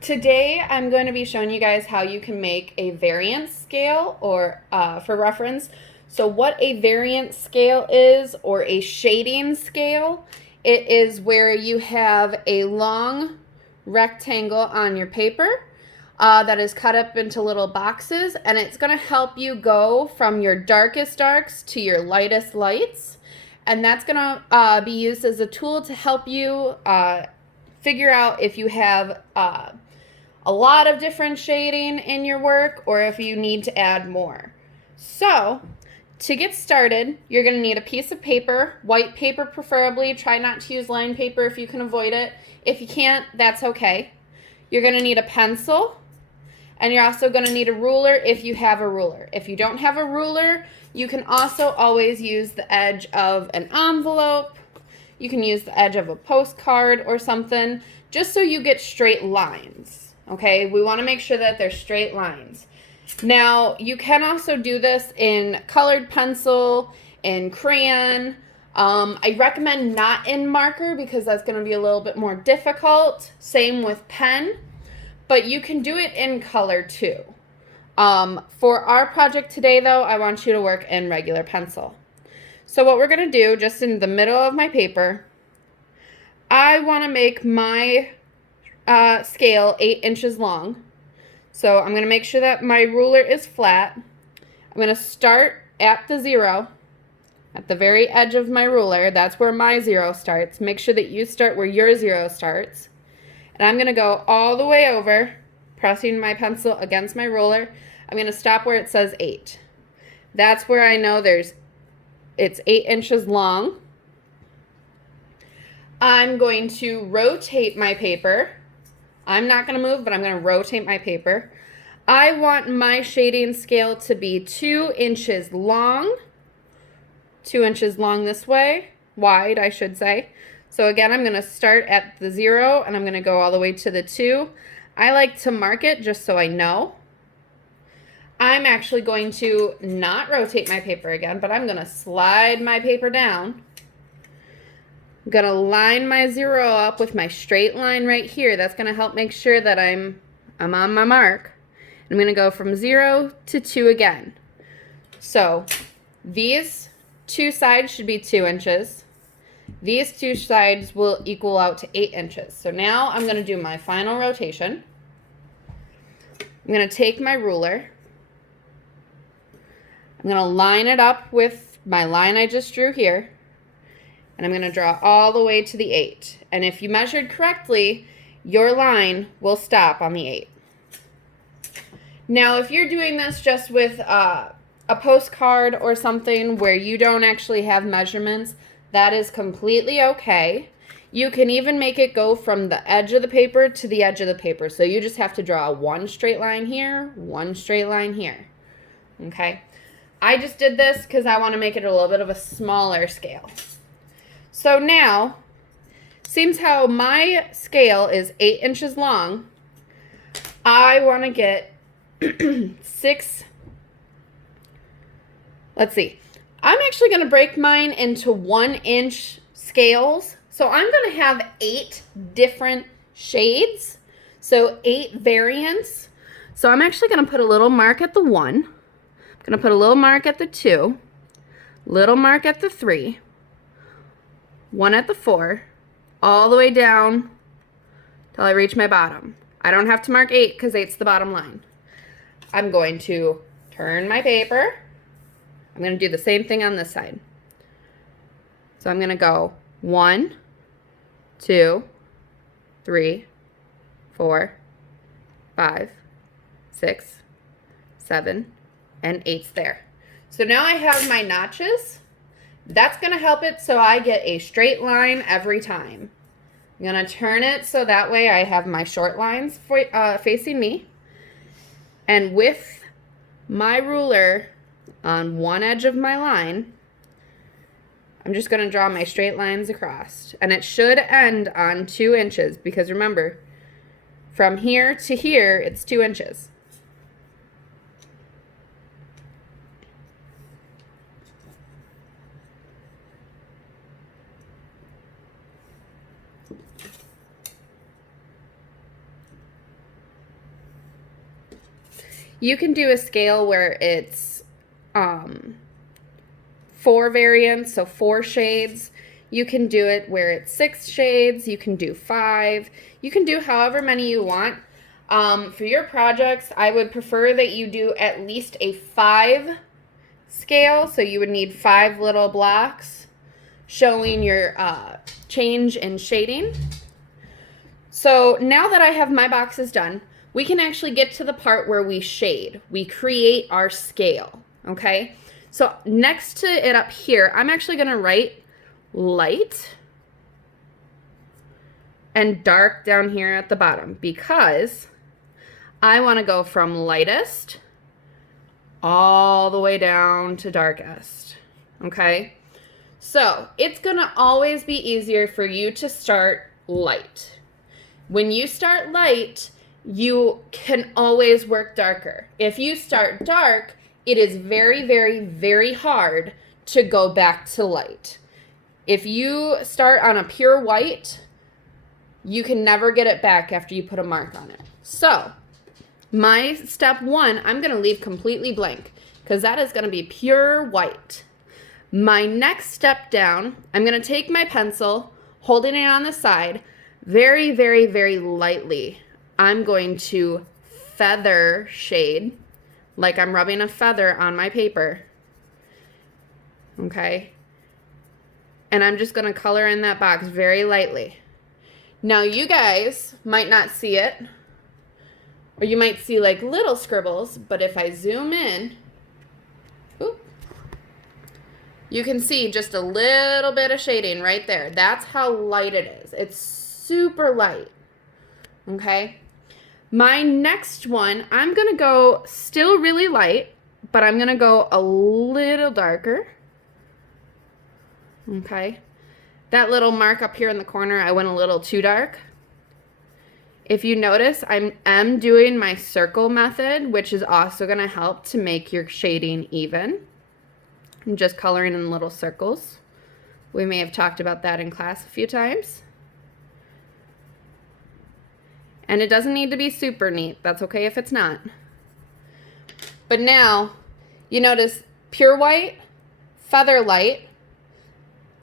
Today I'm going to be showing you guys how you can make a variance scale or for reference. So what a variance scale is, or a shading scale, it is where you have a long rectangle on your paper that is cut up into little boxes, and it's going to help you go from your darkest darks to your lightest lights. And that's going to be used as a tool to help you figure out if you have a lot of different shading in your work or if you need to add more. So to get started, you're going to need a piece of paper, white paper preferably. Try not to use lined paper if you can avoid it. If you can't, that's okay. You're going to need a pencil, and you're also going to need a ruler if you have a ruler. If you don't have a ruler, you can also always use the edge of an envelope. You can use the edge of a postcard or something, just so you get straight lines. Okay, we want to make sure that they're straight lines. Now, you can also do this in colored pencil, in crayon. I recommend not in marker because that's going to be a little bit more difficult. Same with pen, but you can do it in color too. For our project today, though, I want you to work in regular pencil. So what we're going to do, just in the middle of my paper, I want to make my scale 8 inches long. So I'm going to make sure that my ruler is flat. I'm going to start at the 0, at the very edge of my ruler. That's where my 0 starts. Make sure that you start where your 0 starts. And I'm going to go all the way over, pressing my pencil against my ruler. I'm going to stop where it says 8. That's where I know it's 8 inches long. I'm going to rotate my paper. I'm not going to move, but I'm going to rotate my paper. I want my shading scale to be 2 inches long. 2 inches long this way, wide, I should say. So again, I'm going to start at the 0, and I'm going to go all the way to the 2. I like to mark it just so I know. I'm actually going to not rotate my paper again, but I'm going to slide my paper down. I'm going to line my 0 up with my straight line right here. That's going to help make sure that I'm on my mark. I'm going to go from 0 to 2 again. So these two sides should be 2 inches. These two sides will equal out to 8 inches. So now I'm going to do my final rotation. I'm going to take my ruler. I'm going to line it up with my line I just drew here. And I'm going to draw all the way to the 8. And if you measured correctly, your line will stop on the 8. Now, if you're doing this just with a postcard or something where you don't actually have measurements, that is completely okay. You can even make it go from the edge of the paper to the edge of the paper. So you just have to draw one straight line here, one straight line here. Okay? I just did this because I want to make it a little bit of a smaller scale. So now, seems how my scale is 8 inches long, I want to get 6, let's see. I'm actually going to break mine into 1-inch scales. So I'm going to have 8 different shades. So 8 variants. So I'm actually going to put a little mark at the 1. I'm going to put a little mark at the 2. Little mark at the 3. 1 at the 4. All the way down till I reach my bottom. I don't have to mark 8 because 8's the bottom line. I'm going to turn my paper. I'm going to do the same thing on this side. So I'm going to go 1, 2, 3, 4, 5, 6, 7, and 8's there. So now I have my notches. That's going to help it so I get a straight line every time. I'm going to turn it so that way I have my short lines facing me. And with my ruler on one edge of my line, I'm just going to draw my straight lines across. And it should end on 2 inches because remember, from here to here, it's 2 inches. You can do a scale where it's 4 variants, so 4 shades. You can do it where it's 6 shades. You can do 5. You can do however many you want. For your projects, I would prefer that you do at least a 5 scale. So you would need 5 little blocks showing your change in shading. So now that I have my boxes done, we can actually get to the part where we shade. We create our scale, okay? So next to it up here, I'm actually gonna write light and dark down here at the bottom because I wanna go from lightest all the way down to darkest, okay? So it's gonna always be easier for you to start light. When you start light, you can always work darker. If you start dark, it is very, very, very hard to go back to light. If you start on a pure white, you can never get it back after you put a mark on it. So my step 1, I'm going to leave completely blank because that is going to be pure white. My next step down, I'm going to take my pencil, holding it on the side, very, very, very lightly. I'm going to feather shade like I'm rubbing a feather on my paper. Okay? And I'm just going to color in that box very lightly. Now you guys might not see it, or you might see like little scribbles, but if I zoom in, you can see just a little bit of shading right there. That's how light it is. It's super light. Okay? My next one, I'm going to go still really light, but I'm going to go a little darker. Okay? That little mark up here in the corner, I went a little too dark. If you notice, I am doing my circle method, which is also going to help to make your shading even. I'm just coloring in little circles. We may have talked about that in class a few times. And it doesn't need to be super neat. That's okay if it's not. But now, you notice pure white, feather light,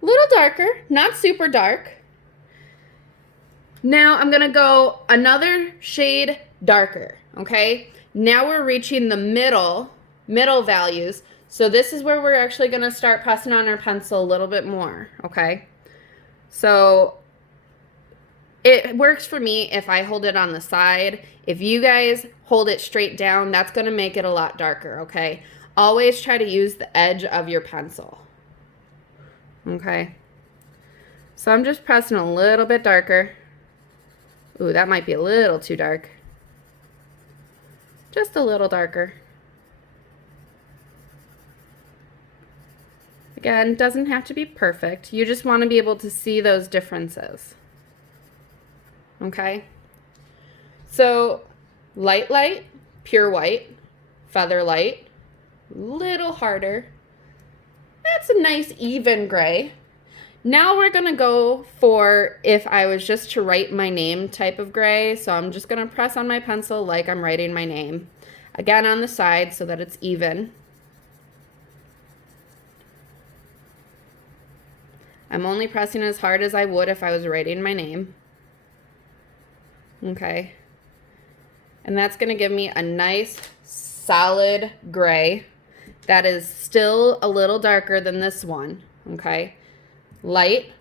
little darker, not super dark. Now I'm gonna go another shade darker, okay? Now we're reaching the middle values. So this is where we're actually gonna start pressing on our pencil a little bit more, okay? So it works for me if I hold it on the side. If you guys hold it straight down, that's gonna make it a lot darker, okay? Always try to use the edge of your pencil, okay? So I'm just pressing a little bit darker. Ooh, that might be a little too dark. Just a little darker. Again, doesn't have to be perfect. You just want to be able to see those differences. Okay? So, light, light, pure white, feather light, little harder. That's a nice even gray. Now we're going to go for if I was just to write my name type of gray. So I'm just going to press on my pencil like I'm writing my name. Again on the side so that it's even. I'm only pressing as hard as I would if I was writing my name. Okay. And that's going to give me a nice solid gray that is still a little darker than this one. Okay. Light,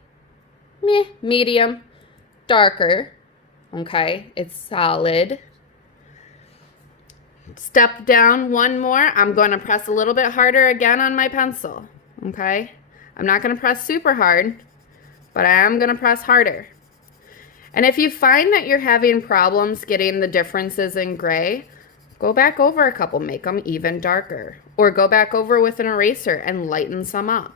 meh, medium, darker, okay, it's solid. Step down one more, I'm going to press a little bit harder again on my pencil, okay? I'm not going to press super hard, but I am going to press harder. And if you find that you're having problems getting the differences in gray, go back over a couple, make them even darker, or go back over with an eraser and lighten some up,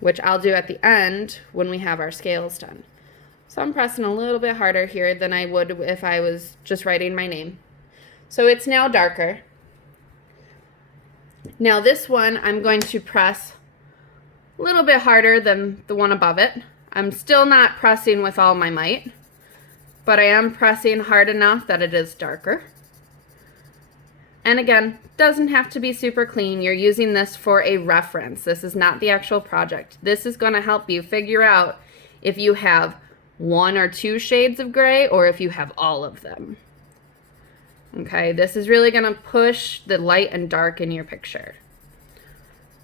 which I'll do at the end when we have our scales done. So I'm pressing a little bit harder here than I would if I was just writing my name. So it's now darker. Now this one I'm going to press a little bit harder than the one above it. I'm still not pressing with all my might. but I am pressing hard enough that it is darker. And again, doesn't have to be super clean. You're using this for a reference. This is not the actual project. This is going to help you figure out if you have 1 or 2 shades of gray or if you have all of them. Okay, this is really going to push the light and dark in your picture.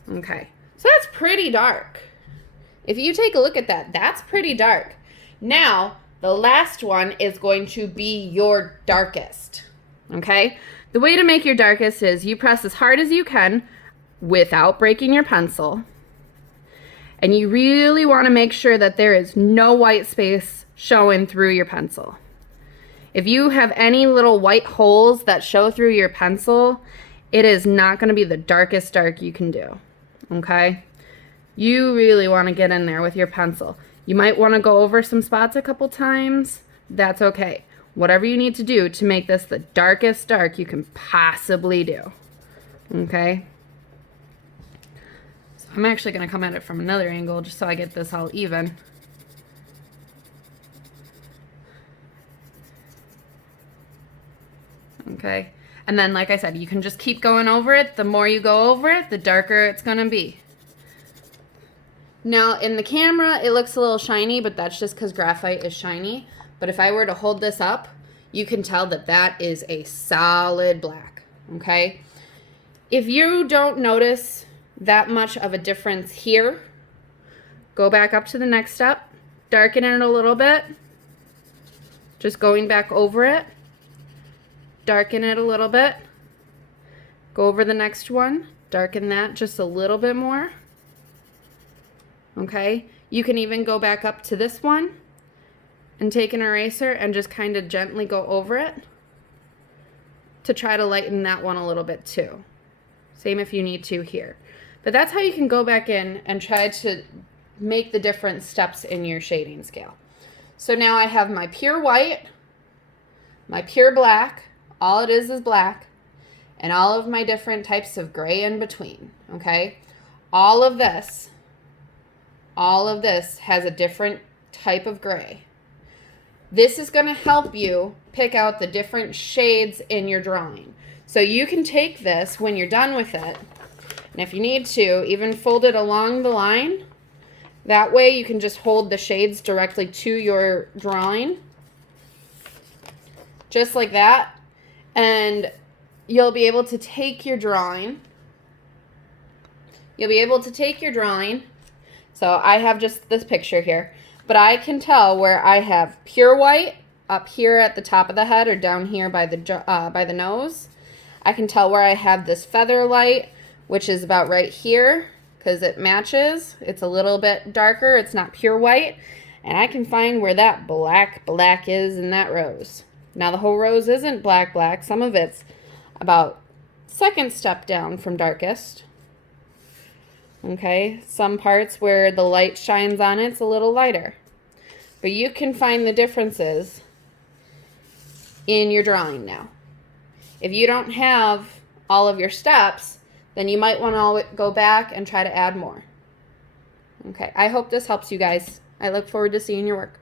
Okay, so that's pretty dark. If you take a look at that, that's pretty dark. Now, the last one is going to be your darkest. Okay, the way to make your darkest is you press as hard as you can without breaking your pencil. And you really want to make sure that there is no white space showing through your pencil. If you have any little white holes that show through your pencil, it is not going to be the darkest dark you can do. Okay? You really want to get in there with your pencil. You might want to go over some spots a couple times. That's okay. Whatever you need to do to make this the darkest dark you can possibly do. Okay? So I'm actually going to come at it from another angle just so I get this all even. Okay? And then, like I said, you can just keep going over it. The more you go over it, the darker it's going to be. Now, in the camera, it looks a little shiny, but that's just because graphite is shiny. But if I were to hold this up, you can tell that that is a solid black, okay? If you don't notice that much of a difference here, go back up to the next step, darken it a little bit, just going back over it, darken it a little bit, go over the next one, darken that just a little bit more. Okay, you can even go back up to this one and take an eraser and just kind of gently go over it to try to lighten that one a little bit too. Same if you need to here. But that's how you can go back in and try to make the different steps in your shading scale. So now I have my pure white, my pure black, all it is black, and all of my different types of gray in between, okay? All of this has a different type of gray. This is going to help you pick out the different shades in your drawing. So you can take this when you're done with it, and if you need to, even fold it along the line. That way you can just hold the shades directly to your drawing. Just like that. And you'll be able to take your drawing. So I have just this picture here, but I can tell where I have pure white up here at the top of the head or down here by the nose. I can tell where I have this feather light, which is about right here because it matches. It's a little bit darker. It's not pure white. And I can find where that black is in that rose. Now the whole rose isn't black. Some of it's about second step down from darkest. Okay, some parts where the light shines on it's a little lighter. But you can find the differences in your drawing now. If you don't have all of your steps, then you might want to go back and try to add more. Okay, I hope this helps you guys. I look forward to seeing your work.